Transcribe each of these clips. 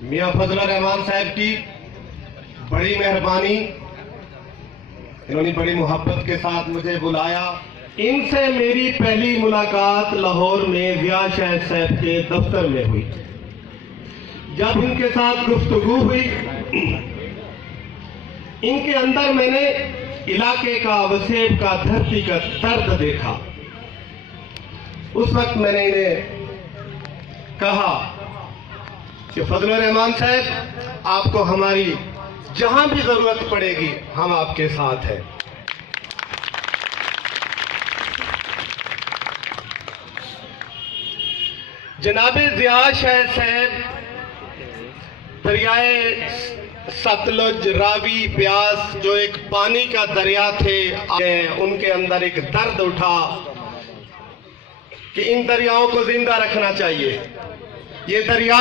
मियां फजल रहमान साहब की बड़ी मेहरबानी, इन्होंने बड़ी मोहब्बत के साथ मुझे बुलाया। इनसे मेरी पहली मुलाकात लाहौर में जिया शाह साहब के दफ्तर में हुई। जब इनके साथ गुफ्तगू हुई, इनके अंदर मैंने इलाके का, वसेब का, धरती का दर्द देखा। उस वक्त मैंने इन्हें कहा कि फजल रहमान साहब, आपको हमारी जहां भी जरूरत पड़ेगी हम आपके साथ हैं। जनाबे जिया शाह साहब दरियाए सतलुज, रावी, ब्यास जो एक पानी का दरिया थे, उनके अंदर एक दर्द उठा कि इन दरियाओं को जिंदा रखना चाहिए। ये दरिया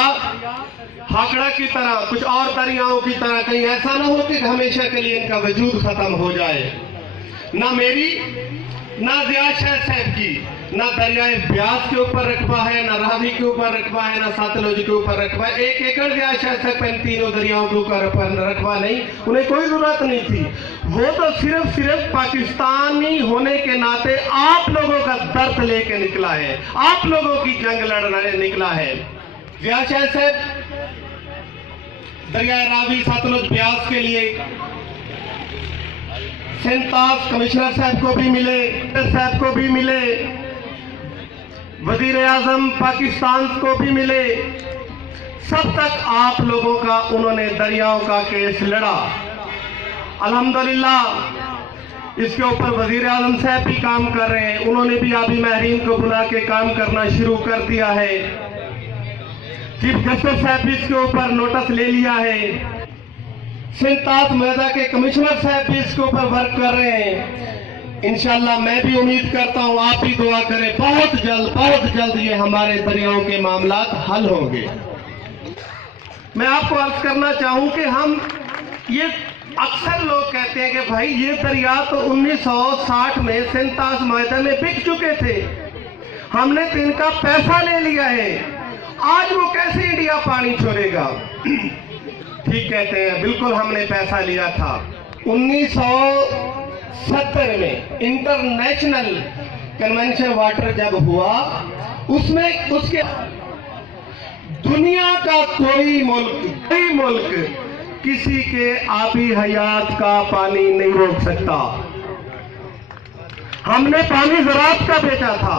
हाकड़ा की तरह, कुछ और दरियाओं की तरह कहीं ऐसा ना हो कि हमेशा के लिए इनका वजूद खत्म हो जाए। ना मेरी, ना जिया शाह साहब की, ना दरियाए ब्यास के ऊपर रकबा है, ना रावी के ऊपर रकबा है, ना सतलुज के ऊपर रकबा है। एक एकड़ जिया शाह साहब इन तीनों दरियाओं के ऊपर रकबा नहीं, उन्हें कोई जरूरत नहीं थी। वो तो सिर्फ पाकिस्तानी होने के नाते आप लोगों का दर्द लेके निकला है, आप लोगों की जंग लड़ने निकला है। जिया शाह साहब दरिया रावी, सतलुज, ब्यास के लिए सिंताज कमिश्नर साहब को भी मिले, साहब को भी मिले, वजीर आजम पाकिस्तान को भी मिले। सब तक आप लोगों का उन्होंने दरियाओं का केस लड़ा। अल्हम्दुलिल्लाह इसके ऊपर वजीर आजम साहब भी काम कर रहे हैं। उन्होंने भी अभी महरीन को बुला के काम करना शुरू कर दिया है। चीफ जस्टिस साहब भी इसके ऊपर नोटिस ले लिया है। सिंताज मैदा के कमिश्नर साहब भी इसके ऊपर वर्क कर रहे हैं। इंशाल्लाह मैं भी उम्मीद करता हूं, आप भी दुआ करें, बहुत जल्द ये हमारे दरियाओं के मामलात हल होंगे। मैं आपको अर्ज करना चाहूं कि हम ये अक्सर लोग कहते हैं कि भाई ये दरिया तो 1960 में सिंताज मैदा में बिक चुके थे, हमने तो इनका पैसा ले लिया है, आज वो कैसे इंडिया पानी छोड़ेगा। ठीक कहते हैं, बिल्कुल हमने पैसा लिया था। 1970 में इंटरनेशनल कन्वेंशन वाटर जब हुआ, उसमें उसके दुनिया का कोई मुल्क किसी के आबी हयात का पानी नहीं रोक सकता। हमने पानी ज़राअत का बेचा था,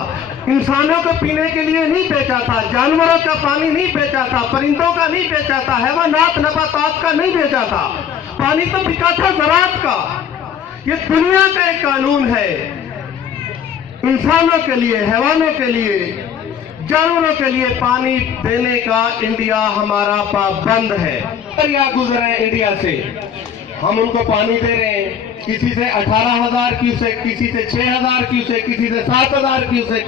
इंसानों को पीने के लिए नहीं बेचा था, जानवरों का पानी नहीं बेचा था, परिंदों का नहीं बेचा था, हैवानात नबातात का नहीं बेचा था। पानी तो बिका था ज़राअत का। ये दुनिया का एक कानून है, इंसानों के लिए, हैवानों के लिए, जानवरों के लिए पानी देने का इंडिया हमारा पाबंद है। दरिया गुजर रहे इंडिया से, हम उनको पानी दे रहे हैं, किसी से 18,000 क्यूसेक, किसी से 6,000 क्यूसेक, किसी से 7,000 क्यूसेक।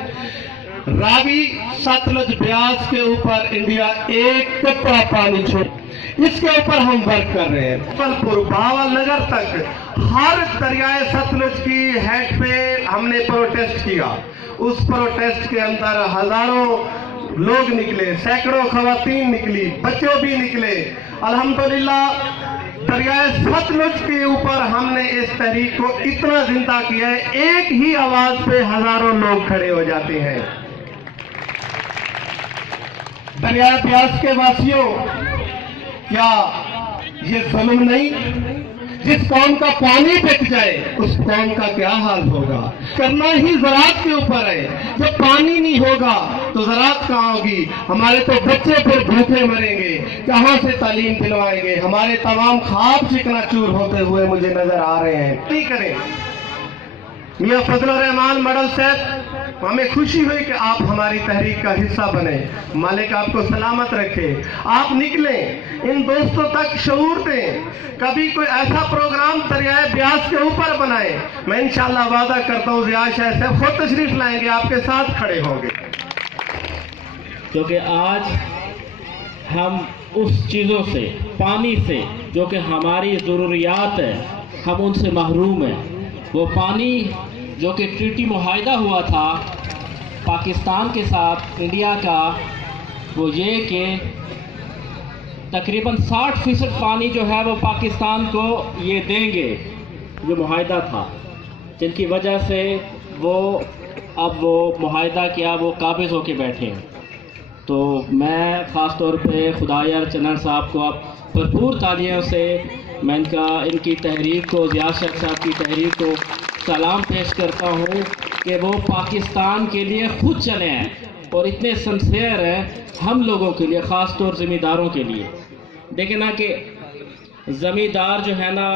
रावी, सतलुज, ब्यास के ऊपर इंडिया एक कतरा पानी छोड़, इसके ऊपर हम वर्क कर रहे हैं। जबलपुर, भावलनगर तक हर दरियाए सतलुज की हेड पे हमने प्रोटेस्ट किया। उस प्रोटेस्ट के अंदर हजारों लोग निकले, सैकड़ों खवातीन निकली, बच्चे भी निकले। अल्हम्दुलिल्लाह दरियाए सतलुज के ऊपर हमने इस तहरीक को इतना जिंदा किया है, एक ही आवाज पे हजारों लोग खड़े हो जाते हैं। दरिया ब्यास के वासियों, क्या ये जुल्म नहीं? जिस कौम का पानी बिक जाए उस कौम का क्या हाल होगा? करना ही ज़राअत के ऊपर है। जब पानी नहीं होगा तो ज़राअत कहाँ होगी? हमारे तो बच्चे फिर भूखे मरेंगे, कहाँ से तालीम दिलवाएंगे? हमारे तमाम ख्वाब चिकनाचूर होते हुए मुझे नजर आ रहे हैं। नहीं करें। मियां फजल रहमान मॉडल साहब, हमें खुशी हुई कि आप हमारी तहरीक का हिस्सा बने। मालिक आपको सलामत रखे, आप निकले, इन दोस्तों तक शऊर दें, कभी कोई ऐसा प्रोग्राम दरियाए ब्यास के ऊपर बनाए। मैं इंशाल्लाह वादा करता हूँ जिया शाह साहब खुद तशरीफ लाएंगे, आपके साथ खड़े होंगे। क्योंकि आज हम उस चीज़ों से, पानी से जो कि हमारी ज़रूरियात है, हम उनसे महरूम हैं। वो पानी जो कि ट्रीटी मुआहिदा हुआ था पाकिस्तान के साथ इंडिया का, वो ये कि तकरीबन 60% पानी जो है वो पाकिस्तान को ये देंगे, जो मुआहदा था, जिनकी वजह से वो अब वो मुआहदा किया वो काबिज होके बैठे हैं। तो मैं ख़ास तौर पे खुदायार चन्नन साहब को अब भरपूर तालियों से मैं इनकी तहरीक को, ज़िया शेख साहब की तहरीक को सलाम पेश करता हूँ कि वो पाकिस्तान के लिए खुद चले हैं और इतने सिंसियर हैं हम लोगों के लिए, ख़ास तौर ज़मींदारों के लिए। देखें ना कि ज़मींदार जो है ना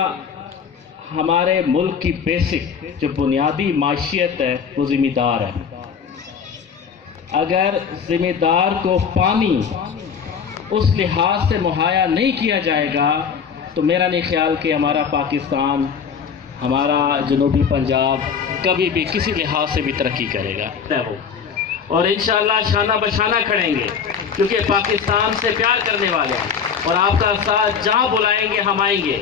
हमारे मुल्क की बेसिक जो बुनियादी माशियत है वो ज़मींदार है। अगर ज़मींदार को पानी उस लिहाज से मुहैया नहीं किया जाएगा तो मेरा नहीं ख्याल कि हमारा पाकिस्तान, हमारा जनूबी पंजाब कभी भी किसी लिहाज से भी तरक्की करेगा वो। और इंशाअल्लाह शाना बशाना खड़ेंगे क्योंकि पाकिस्तान से प्यार करने वाले हैं और आपका साथ जहाँ बुलाएंगे हम आएंगे।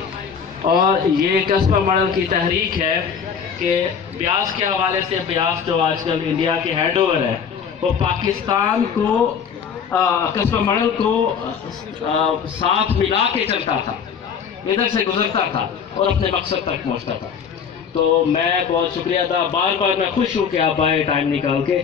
और ये कस्बा मॉडल की तहरीक है कि ब्यास के हवाले से, ब्यास जो आजकल इंडिया के हेड ओवर है, वो पाकिस्तान को कस्बा मॉडल को साथ मिला के चलता था, इधर से गुजरता था और अपने मकसद तक पहुंचता था। तो मैं बहुत शुक्रिया अदा, बार बार मैं खुश हूँ कि आप आए टाइम निकाल के।